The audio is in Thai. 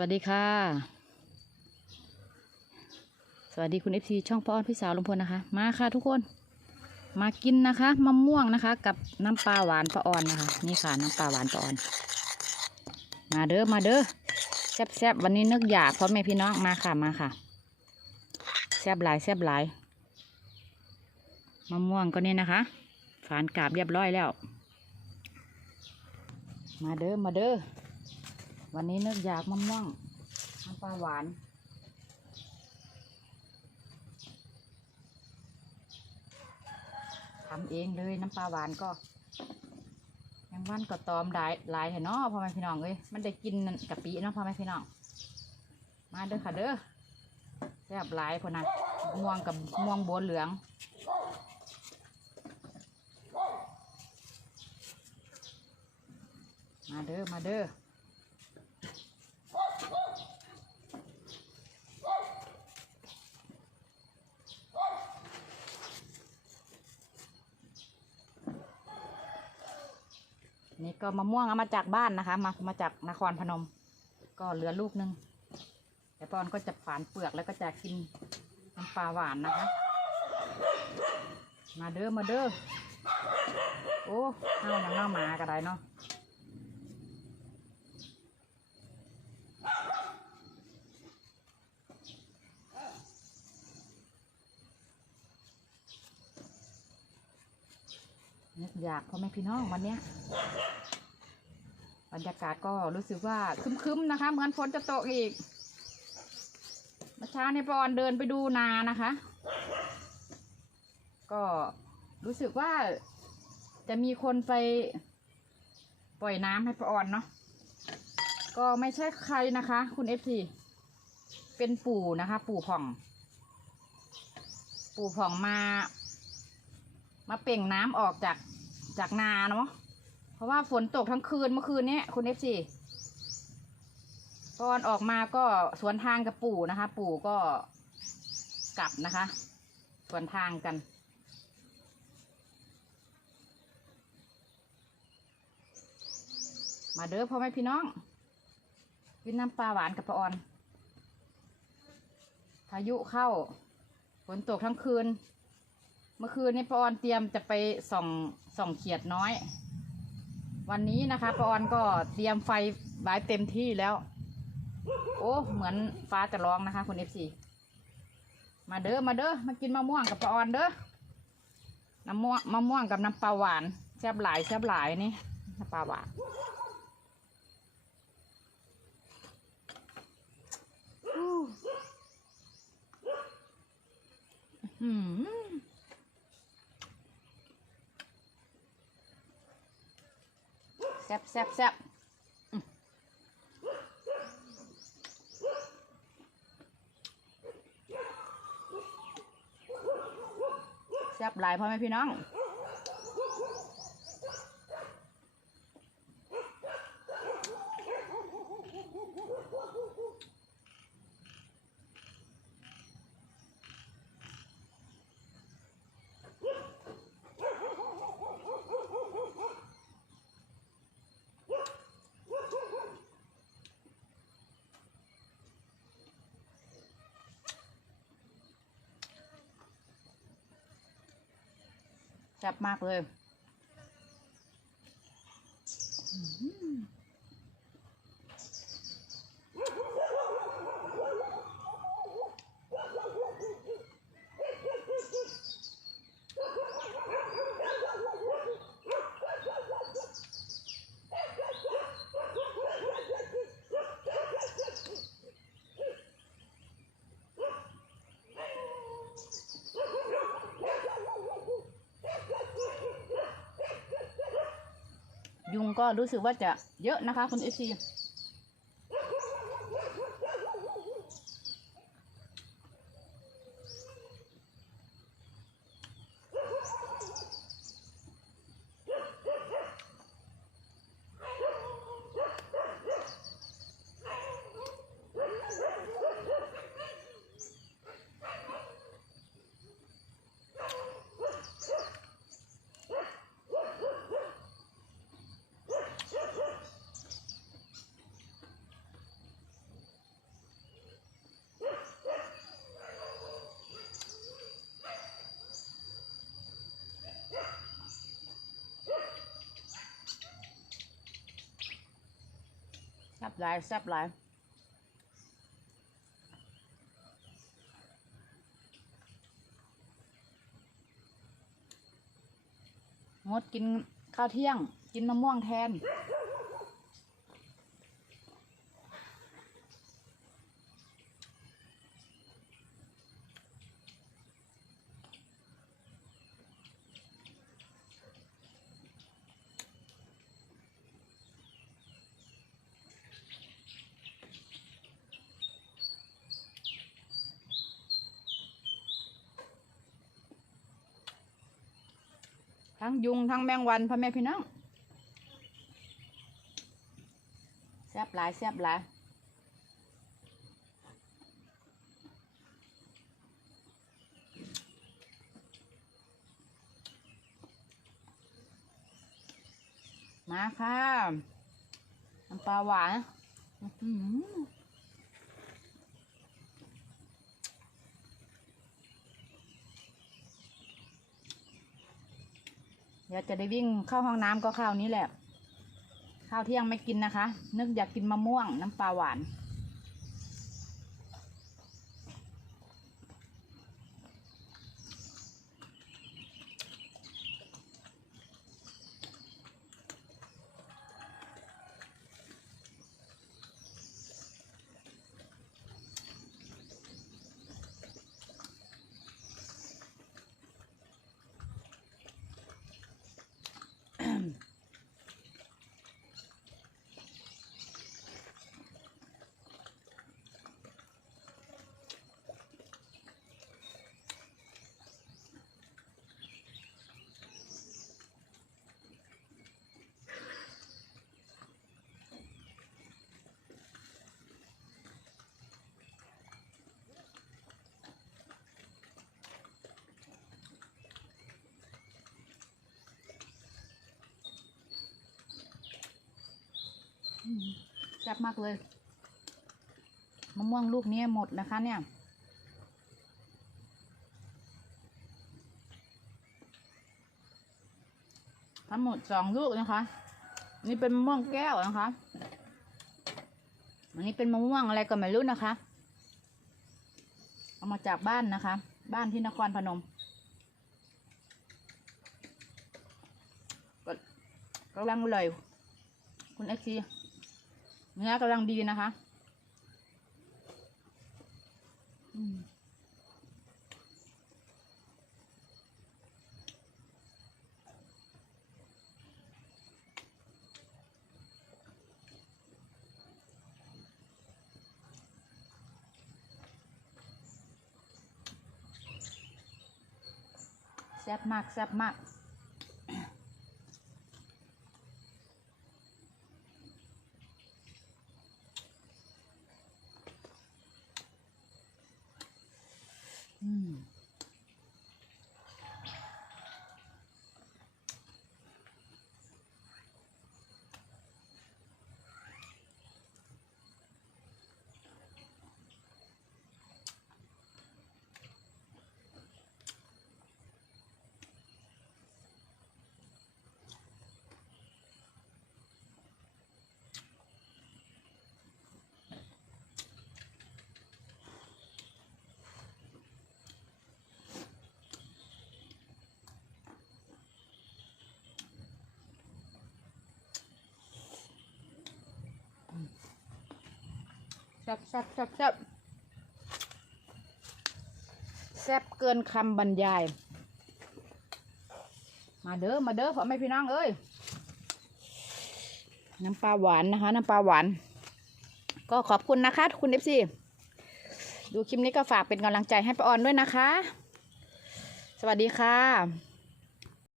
วัสดีค่ะ สวัสดีคุณเอฟซีช่องพ่ออ้อนพี่สาวลุงพลนะคะ มาค่ะทุกคน มากินนะคะมะม่วงนะคะ กับน้ำปลาหวานปลาอ่อนนะคะ นี่ค่ะน้ำปลาหวานปลาอ่อน มาเด้อมาเด้อแซบแซบๆวันนี้นึกอยากพ่อแม่พี่น้องมาค่ะมาค่ะแซบหลายแซบหลายมะม่วงก็นี่นะคะฝานกาบเรียบร้อยแล้ว มาเด้อมาเด้อ วันนี้นึกอยากมะม่วงน้ำปลาหวาน ทำเองเลยน้ำปลาหวานก็ ยังวันก็ตอมหลายหลายแถเนาะพ่อแม่พี่น้องเอ้ยมันได้กินกะปิเนาะพ่อแม่พี่น้อง มาเด้อค่ะเด้อแซ่บหลายคนนะม่วงกับม่วงโบนเหลืองมาเด้อ มาเด้อ นี่ก็มะม่วงเอามาจากบ้านนะคะ มามาจากนครพนม ก็เหลือลูกหนึงแต่ปอนก็จะฝานเปลือกแล้วก็จะกินน้ำปลาหวานนะคะ มาเด้อมาเด้อโอ้ข้าวยังเน่าหมาก็ได้เนาะ อยากพ่อแม่พี่น้องวันเนี้ยบรรยากาศก็รู้สึกว่าคึมๆนะคะ เหมือนฝนจะตกอีกเมื่อเช้าในปอนเดินไปดูนานะคะ ก็รู้สึกว่าจะมีคนไปปล่อยน้ำให้ปออนเนาะก็ไม่ใช่ใครนะคะ คุณเอฟซีเป็นปู่นะคะ ปู่ผ่อง ปู่ผ่องมา มาเปล่งน้ำออกจากจากนาเนาะเพราะว่าฝนตกทั้งคืนเมื่อคืนนี้คุณเอฟซีตอนออกมาก็สวนทางกับปู่นะคะ ปู่ก็กลับนะคะ สวนทางกัน มาเด้อพ่อแม่พี่น้องกินน้ำปลาหวานกับปลาออนพายุเข้าฝนตกทั้งคืน เมื่อคืนนี้ปอนเตรียมจะไปส่องส่องเขียดน้อย วันนี้นะคะปอนก็เตรียมไฟไว้เต็มที่แล้ว โอ้เหมือนฟ้าจะร้องนะคะ คุณเอฟซีมาเด้อมาเด้อมากินมะม่วงกับปออนเด้อน้ำม่วงมะม่วงกับน้ำปลาหวานแซ่บหลายแซ่บหลายนี่น้ำปลาหวานอู้อื้อหือ แซ่บแซ่บแซ่บแซ่บหลายพ่อแม่พี่น้อง แซ่บมากเลย ก็รู้สึกว่าจะเยอะนะคะ คุณเอซี หลายแซ่บหลายงดกินข้าวเที่ยง กินมะม่วงแทน ทั้งยุงทั้งแมงวันพ่อแม่พี่น้องแซ่บหลายแซ่บหลายมาค่ะน้ำปลาหวานอื้อหือ เดี๋ยวจะได้วิ่งเข้าห้องน้ำก็ข้าวนี้แหละ ข้าวเที่ยงไม่กินนะคะ นึกอยากกินมะม่วงน้ำปลาหวาน อืม แซ่บมากเลย มะม่วงลูกนี้หมดนะคะเนี่ย ทั้งหมดสองลูกนะคะ นี่เป็นมะม่วงแก้วนะคะ อันนี้เป็นมะม่วงอะไรก็ไม่รู้นะคะ เอามาจากบ้านนะคะ บ้านที่นครพนมก็กำลังอร่อยคุณเอ็กซี เนื้อกำลังดีนะคะแซ่บมากแซ่บมาก ซ่บแซ่บแซ่บแซ่บแซ่บเกินคำบรรยาย มาเด้อ มาเด้อพ่อแม่พี่น้องเอ้ย น้ำปลาหวานนะคะ น้ำปลาหวาน ก็ขอบคุณนะคะ คุณเอฟซีดูคลิปนี้ก็ฝากเป็นกำลังใจให้ป้าออนด้วยนะคะ สวัสดีค่ะ